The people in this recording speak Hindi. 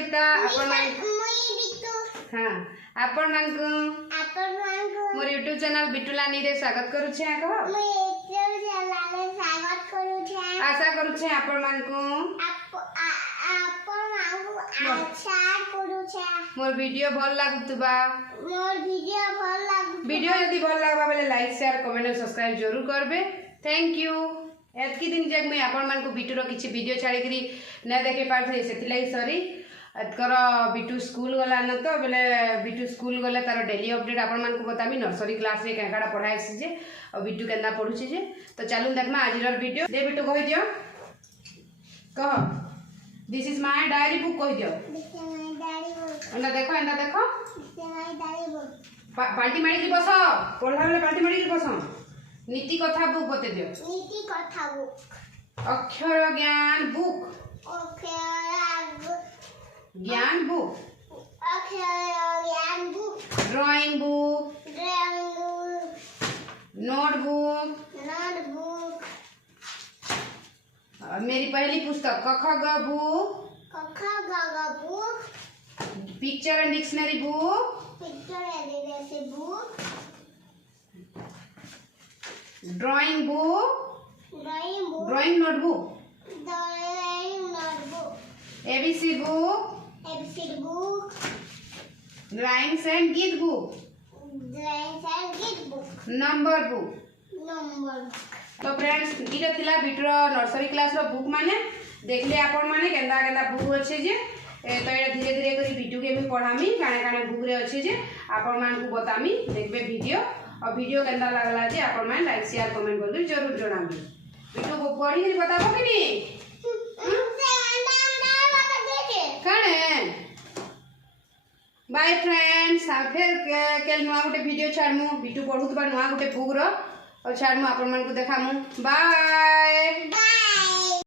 सरिता हाँ आपण मोर यूट्यूब चैनल बिटुलानी रे स्वागत करूछे आशा करूछे आपण मोर वीडियो भल लागुतबा वीडियो यदि भल लागबा बेले लाइक शेयर कमेंट और सब्सक्राइब जरूर करबे। Thank you. एतकी दिन जक मैं आपण मान को बिटूर किछि वीडियो छाड़ी करी न देखे पारथि सेति लागि सॉरी। एतकर बिटू स्कूल गला न तो बेले बिटू स्कूल गले तार डेली अपडेट आपण मान को बतामी नर्सरी क्लास रे काकाडा पढ़ाई छि जे और बिटू केंदा पढुछि जे तो चालू देखमा आजिर वीडियो दे बिटू कहि दियो कह this is my diary book कहि दियो एंदा देखो पाल्टी मारी की बस पढ़ला बेले पाल्टी मारी की बस नीति कथा बुक बते दियो नीति कथा बुक अक्षर ज्ञान बुक ज्ञान बुक ड्राइंग बुक नोटबुक मेरी पहली पुस्तक क ख ग book picture and dictionary book drawing book drawing notebook ABC book rhymes and गीत बुक नंबर बुक तो फ्रेंड्स इटा थिला बिटर नर्सरी क्लास रो बुक माने देखले आपण माने केंदा केंदा बुक अछि जे तो ये धीरे धीरे करी वीडियो के भी पढ़ामी काने काने बुक रे अछि जे आपण मान को बतामी देखबे वीडियो और वीडियो केंदा लागला जे आपण मान लाइक शेयर कमेंट कर जरूर जणाबी वीडियो को पढ़ी के बताबो कि नी काने बाय फ्रेंड्स फिर केल नुआ गोटे वीडियो छाड़मु बिटू पढ़ुतबा नुआ गोटे बुक रो और छाड़मु आपण मान को देखामु बाय।